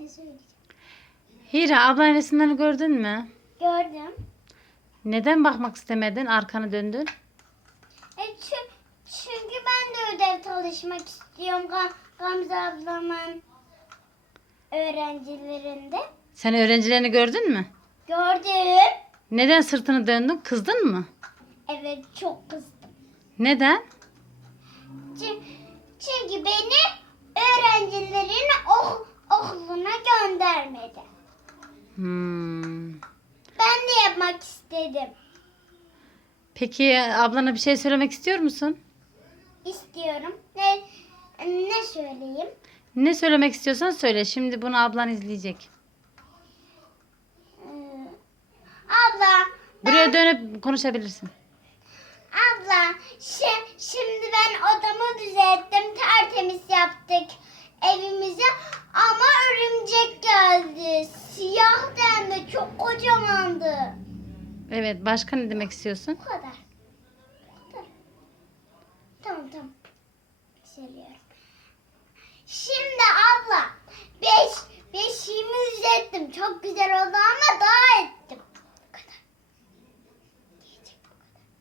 Ne söyleyeceğim? Hira ablanın resimlerini gördün mü? Gördüm. Neden bakmak istemedin? Arkanı döndün. E çü- çünkü ben de ödev çalışmak istiyorum Gam- Gamze ablamın öğrencilerinde. Sen öğrencilerini gördün mü? Gördüm. Neden sırtını döndün? Kızdın mı? Evet çok kızdım. Neden? Çü- Çünkü beni Hmm. Ben de yapmak istedim. Peki ablana bir şey söylemek istiyor musun? İstiyorum. Ne ne söyleyeyim? Ne söylemek istiyorsan söyle. Şimdi bunu ablan izleyecek. Ee, abla, Buraya dönüp konuşabilirsin. abla, şi- şimdi ben odamı düzelttim, Evet, başka ne demek istiyorsun? Bu kadar. Tamam tamam. Söylüyorum. Şimdi abla, beş, beşiğimi düzelttim. Çok güzel oldu ama daha et,